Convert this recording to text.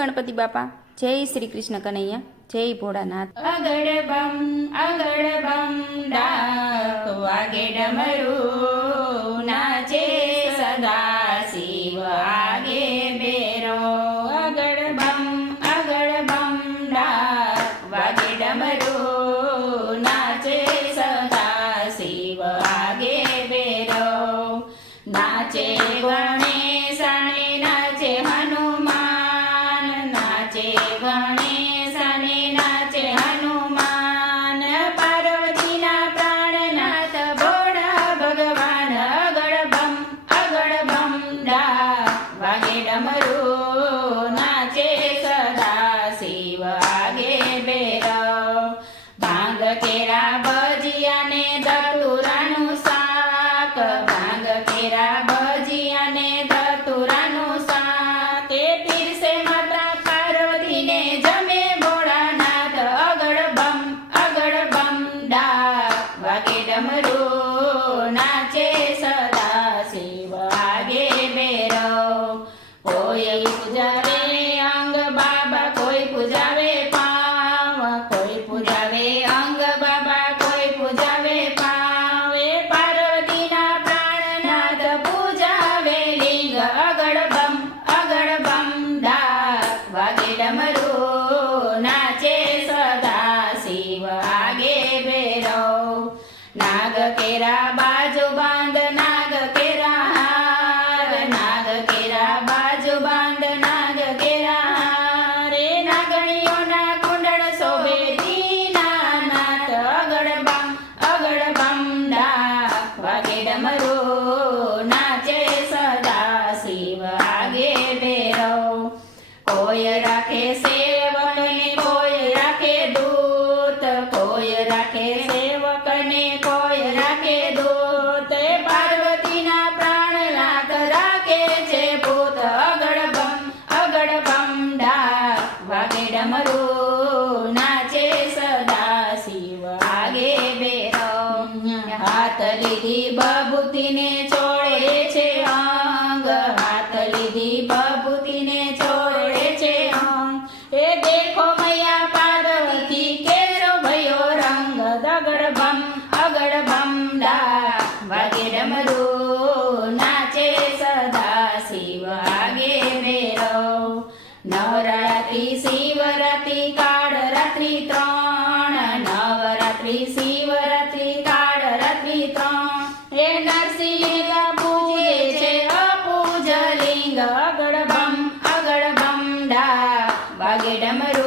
ગણપતિ બાપા, જય શ્રી કૃષ્ણ કનૈયા, જય ભોળાનાથ। અગડ બમ ડાક વાગે ડમરું, નાચે સદા શિવ આગે બેરો। અગડ બમ ડાક વાગે ડમરું, નાચે સદા શિવ આગે બેરો। નાચે ગણેશ અને નાચે હનુમાન, નાચે ગણેશ અને નાચે હનુમાન, પાર્વતીના પ્રાણનાથ ભોળા ભગવાન। અગડ બમ ડાક વાગે ડમરું, નાચે સદા શિવ આગે બેરો। ભાંગ કેરા ભજીયા ને ધતુરાનું શાક, ભાંગ કેરા ભજીયા ને ધતુરાનું શાક, તે પીરસે માતા પાર્વતીને જમે ભોળાનાથ। અગડ બમ ડાક વાગે ડમરું, નાચે સદા શિવ આગે બેરો। કોઈ પૂજાવે અંગ બાબા, કોઈ પૂજાવે પાવ, કોઈ પૂજાવે અંગ બાબા, કોઈ પૂજાવે પાવ, એ પાર્વતીના પ્રાણનાથ પૂજાવે લિંગ। અગડ બમ ડાક વાગે ડમરું, નાચે સદા શિવ આગે બેરો। નાગ કેરા બાજુ બાંધ, નાગ કેરા હાર, નાગ કેરા બાજુ બાંધ, નાગ કેરા હાર, એ નાગણીઓના કુંડળ શોભે દીનાનાથ। અગડ બમ ડાક વાગે ડમરું, નાચે સદા શિવ આગે બેરો। કોઈ રાખે સેવક ને કોઈ રાખે દૂત, કોઈ રાખે સેવક ને કોઈ રાખે દૂત, એ પાર્વતીના પ્રાણનાથ રાખે છે ભૂત। અગડ બમ ડાક વાગે ડમરું, નાચે સદા શિવ આગે બેરો। હાથ લીધી બબૂતીને ચોળે છે અંગ, હાથ લીધી બબૂતીને ચોળે છે અંગ, એ દેખો મૈયા પાર્વતી કેરો ભયો રંગ। અગડ બમ ડાક વાગે ડમરું, નાચે સદા શિવ આગે બેરો। નવરાત્રી શિવરાત્રી કાળ રાત્રિ ત્રણ, નવરાત્રી શિવરાત્રી કાળ રાત્રિ ત્રણ, એ નરસિંહ પૂજે છે અપૂજ લિંગ। અગડ બમ ડાક વાગે ડમરું,